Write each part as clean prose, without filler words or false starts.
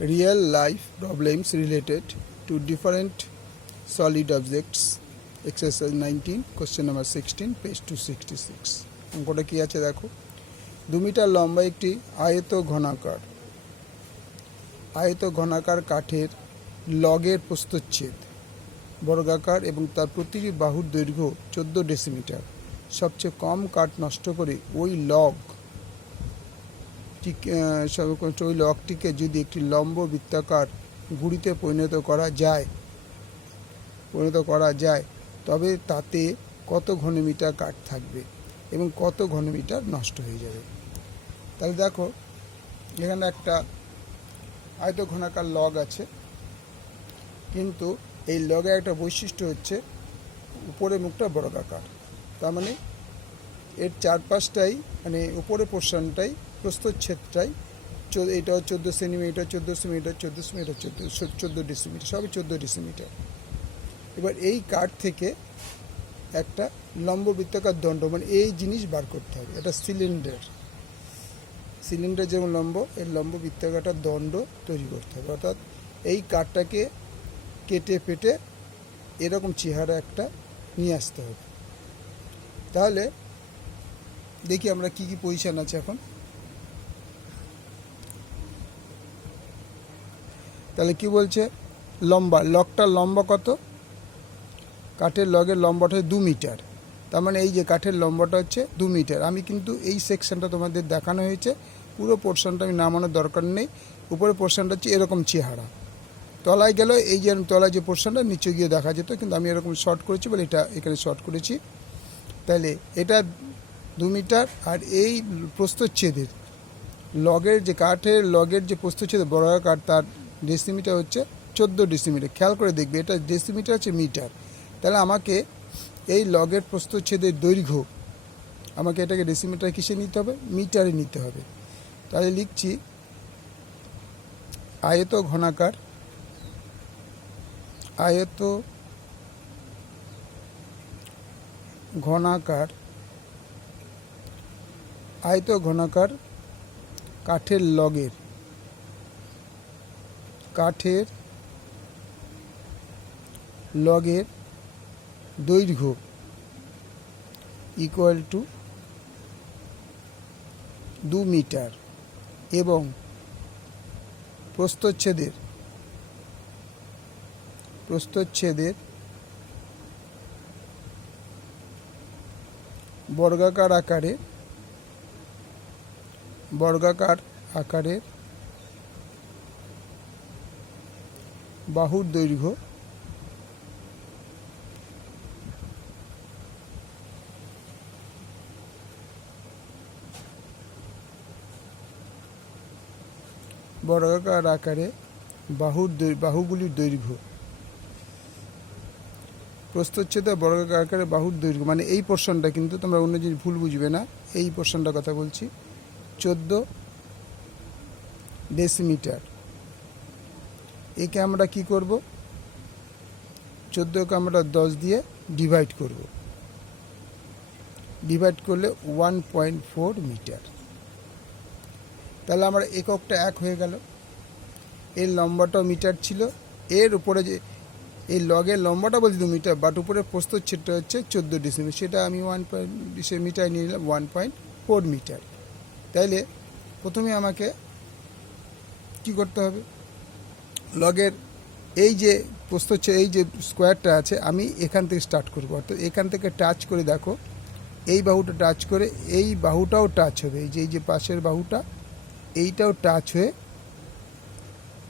real life problems related to different solid objects, exercise 19, question number 16, page 266. অঙ্কটা কি আছে দেখো। 2 মিটার লম্বা একটি আয়ত ঘনাকার কাঠের লগের প্রস্থচ্ছেদ বর্গাকার এবং তার প্রতিটি বাহুর দৈর্ঘ্য 14 ডেসিমিটার। সবচেয়ে কম কাঠ নষ্ট করে ওই লগটিকে যদি একটি লম্ব বৃত্তাকার গুঁড়িতে পরিণত করা যায় তবে তাতে কত ঘনমিটার কাঠ থাকবে এবং কত ঘনমিটার নষ্ট হয়ে যাবে। তাহলে দেখো এখানে একটা আয়ত ঘনাকার লগ আছে, কিন্তু এই লগের একটা বৈশিষ্ট্য হচ্ছে উপরের মুখটা বর্গাকার। তার মানে এর চারপাশটাই মানে উপরের পোর্শনটাই প্রস্থচ্ছেদটাই এটা 14 সেন্টিমিটার, 14 সেন্টিমিটার, 14 সেন্টিমিটার, 14 ডেসিমিটার, সবই 14 ডেসিমিটার। এবার এই কাঠ থেকে একটা লম্ব বৃত্তাকার দণ্ড মানে এই জিনিস বার করতে হবে। এটা সিলিন্ডার যেমন লম্ব, এর লম্ব বৃত্তাকার দণ্ড তৈরি করতে হবে। অর্থাৎ এই কাঠটাকে কেটে পেটে এরকম চেহারা একটা নিয়ে আসতে হবে। তাহলে দেখি আমরা কি কি পজিশন আছে এখন। তাহলে কি বলছে, লগটার লম্বা কত? কাঠের লগের লম্বাটা 2 মিটার। তার মানে এই যে কাঠের লম্বাটা হচ্ছে 2 মিটার। আমি কিন্তু এই সেকশনটা তোমাদের দেখানো হয়েছে, পুরো পোর্শনটা আমি নামানোর দরকার নেই। উপরের পোর্শনটা হচ্ছে এরকম চেহারা, তলায় গেল এই যে তলায় যে পোর্শনটা নিচে গিয়ে দেখা যেত, কিন্তু আমি এরকম শর্ট করেছি বলে এটা এখানে শর্ট করেছি। তাহলে এটা 2 মিটার, আর এই প্রস্থচ্ছেদের কাঠের লগের যে প্রস্থচ্ছেদ বর্গাকার তার ডেসিমিটার হচ্ছে 14 ডেসিমিটার। খেয়াল করে দেখবে এটা ডেসিমিটার হচ্ছে মিটার। তাহলে আমাকে এই লগের প্রস্থচ্ছেদের দৈর্ঘ্য আমাকে এটাকে ডেসিমিটার কিসে নিতে হবে? মিটারে নিতে হবে। তাহলে লিখছি আয়ত ঘনাকার কাঠের লগের দৈর্ঘ্য ইকুয়াল টু 2 মিটার এবং প্রস্থচ্ছেদের বর্গাকার আকারের বাহুর দৈর্ঘ্য বাহুগুলির দৈর্ঘ্য, প্রস্থচ্ছেদে বর্গাকার আকারে বাহুর দৈর্ঘ্য মানে এই পোর্শনটা, কিন্তু তোমরা অন্য জিনিস ভুল বুঝবে না, এই পোর্শনটার কথা বলছি, 14 ডেসিমিটার। একে আমরা কি করব? 14কে আমরা 10 দিয়ে ডিভাইড করব। ডিভাইড করলে 1.4 মিটার। তাহলে আমরা এককটা এক হয়ে গেল। এর লম্বাটাও মিটার ছিল, এর উপরে যে এই লগের লম্বাটা বলছি 2 মিটার, বাট উপরে প্রস্থচ্ছেদটা হচ্ছে 14 ডেসিমিটার, সেটা আমি 1 মিটার নিয়ে নিলাম, 1.4 মিটার। তাইলে প্রথমে আমাকে কি করতে হবে? লগের এই যে প্রস্থচ্ছেদ এই যে স্কোয়ারটা আছে আমি এখান থেকে স্টার্ট করবো। অর্থাৎ এখান থেকে টাচ করে দেখো, এই বাহুটা টাচ করে এই বাহুটাও টাচ হবে, এই যে পাশের বাহুটা এইটাও টাচ হয়ে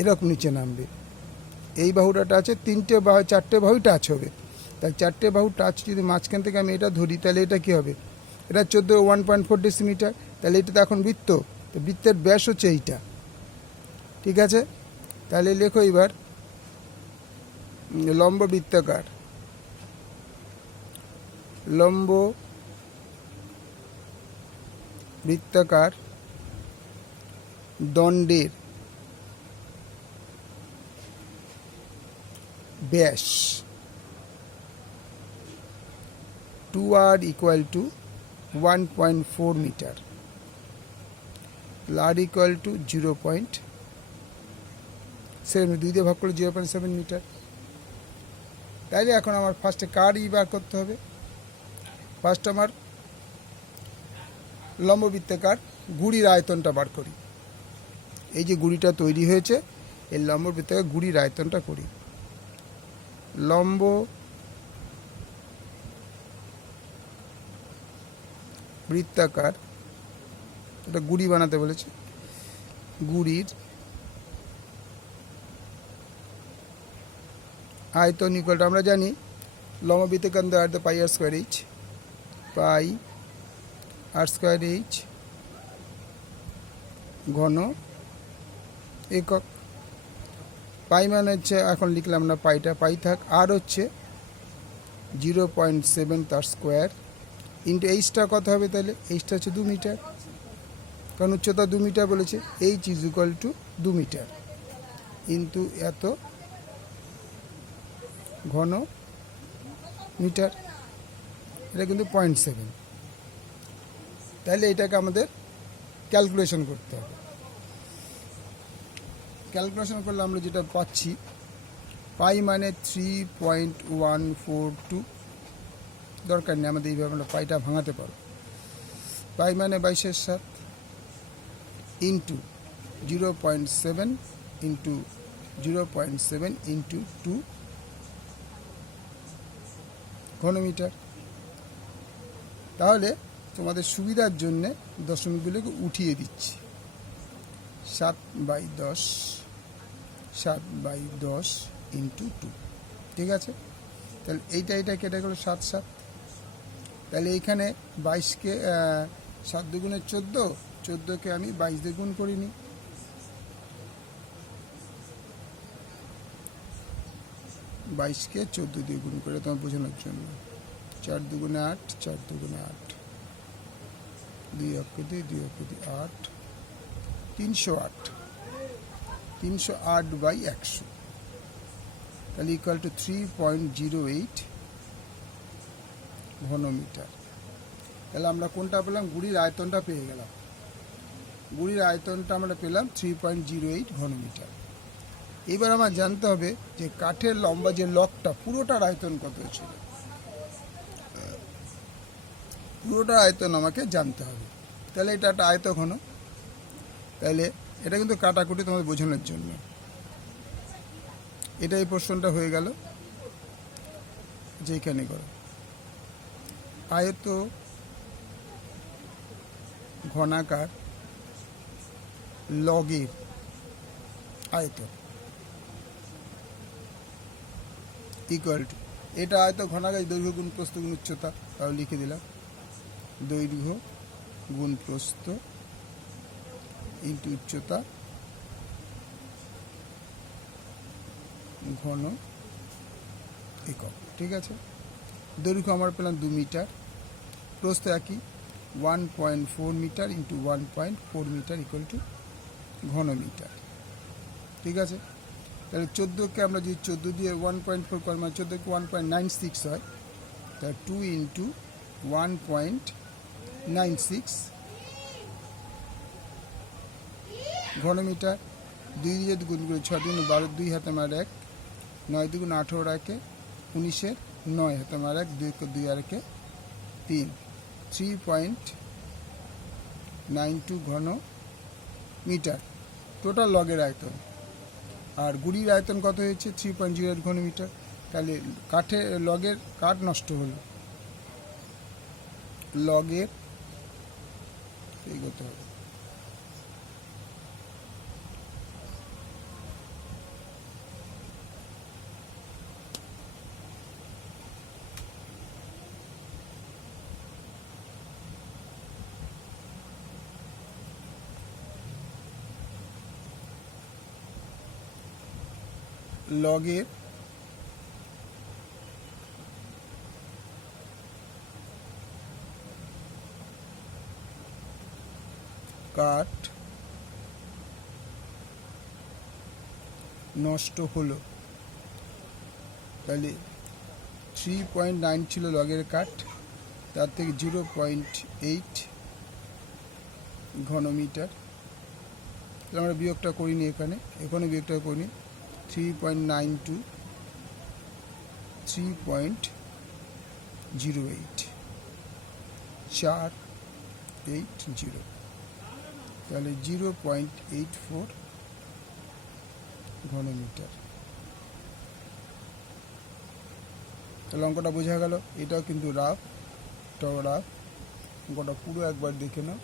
এরকম নিচে নামবে। এই বাহুটা টাচ হয়ে 4টে বাহু টাচ হবে। তাই 4টে বাহু টাচ যদি মাঝখান থেকে আমি এটা ধরি, তাহলে এটা কি হবে? এটা 1.4 ডেসিমিটার। তাহলে এটা তো এখন বৃত্ত, তো বৃত্তের ব্যাস হচ্ছে এইটা। ঠিক আছে, তাহলে লেখো এবার লম্ব বৃত্তাকার দণ্ডের ব্যাস 2r equal to 1.4 meter, r equal to 0.4 7 2 দিয়ে ভাগ করলে 0.7 মিটার। তাইলে এখন আমার ফার্স্টে কার বার করতে হবে। ফার্স্ট আমার লম্ববৃত্তাকার গুড়ির আয়তনটা বার করি। এই যে গুড়িটা তৈরি হয়েছে, এই লম্ববৃত্তাকার গুড়ির আয়তনটা করি। লম্ব বৃত্তাকার, এটা গুড়ি বানাতে বলেছে, গুড়ির আয়তন ইকুয়াল টু, আমরা জানি লম্ববৃত্তাকার দ্বারা পাই আর স্কোয়ার এইচ, পাই আর স্কোয়ার এইচ ঘন একক। পাই মানে হচ্ছে, এখন লিখলাম না পাইটা, পাই থাক, আর হচ্ছে 0.7 তার স্কোয়ার ইন্টু এইচটা কত হবে, তাহলে এইচটা হচ্ছে 2 মিটার, কারণ উচ্চতা 2 মিটার বলেছে। H is equal to 2 meter into এত ঘন মিটার, এটা কিন্তু 0.7। তাহলে এটাকে আমাদের ক্যালকুলেশন করতে হবে। ক্যালকুলেশন করলে আমরা যেটা পাচ্ছি, পাই মানে 3.142, দরকার নেই আমাদের এইভাবে আমরা পাইটা ভাঙাতে পারো। পাই মানে 22/7 ইন্টু 0.7 ইন্টু 0.7 ইন্টু 2 ঘনমিটার। তাহলে তোমাদের সুবিধার জন্যে দশমিকগুলোকে উঠিয়ে দিচ্ছি। 7/10 7/10 ইন্টু 2, ঠিক আছে। তাহলে এইটা কেটে গেলো 7 7। তাহলে এইখানে 22কে 7 দুগুণে 14, 14কে আমি 22 দিয়ে গুণ করিনি, 22কে 14 দিয়ে গুণ করে তোমার বোঝানোর জন্য। 4 দুগুণে 8, 4 দুগুণে 8, 2 অক্ষে 2, 2 অক্ষে 2, 8, 308, 308/100, তাহলে ইকুয়াল টু 3.08 ঘনমিটার। তাহলে আমরা কোনটা পেলাম, গুড়ির আয়তনটা পেয়ে গেলাম। গুড়ির আয়তনটা আমরা পেলাম 3.08 ঘনমিটার। এবার আমার জানতে হবে যে কাঠের লম্বা যে লগটা, পুরোটার আয়তন কত ছিল, পুরোটার আয়তন আমাকে জানতে হবে। তাহলে এটা একটা আয়তঘন, তাহলে এটা কিন্তু কাটাকুটি তোমাদের বোঝানোর জন্য। এটা এই প্রশ্নটা হয়ে গেল, যেখানে করো আয়ত ঘনাকার লগের আয়তন ইকুয়াল টু, এটা আয়ত ঘনাকার দৈর্ঘ্য গুণ প্রস্থ গুণ উচ্চতা, তাও লিখে দিলাম, দৈর্ঘ্য গুণ প্রস্থ ইন্টু উচ্চতা ঘন একক, ঠিক আছে। দৈর্ঘ্য আমার পেলাম 2 মিটার, প্রস্থ একই 1.4 meter into 1.4 meter equal to ঘন মিটার, ঠিক আছে। তাহলে 14কে আমরা যদি 14 দিয়ে 1.4 করি, মানে 14কে 1.96 হয়, তাহলে 2 ইন্টু 1.96 ঘনমিটার। 2 দিয়ে গুণ করে 6 দুগুণ 12, 2 হাতে মার 1, 9 দুগুণ 18, 1 19, 9 হাতে মার 1, 2 আর 1 3, 3.92 ঘন মিটার টোটাল লগের আয়তন। আর গুড়ির আয়তন কত হয়েছে, 3.08 ঘনমিটার। তাহলে লগের কাঠ নষ্ট হলো, লগের এগোতে হবে। লগের কাঠ নষ্ট হলো, তাহলে 3.9 ছিল লগের কাঠ, তার থেকে 0.8 ঘনমিটার। আমরা বিয়োগটা করিনি, এখানে বিয়োগটা করিনি, 3.92, 3.08, 480, তাহলে 0.84 ঘনমিটার। তাহলে অঙ্কটা বোঝা গেল। এটাও কিন্তু রাফ, এটাও রাফ। অঙ্কটা পুরো একবার দেখে নাও।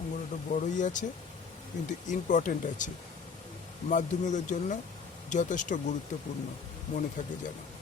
অঙ্কটা বড়ই আছে কিন্তু ইম্পর্টেন্ট আছে, মাধ্যমিকের জন্য যথেষ্ট গুরুত্বপূর্ণ, মনে থাকে যেন।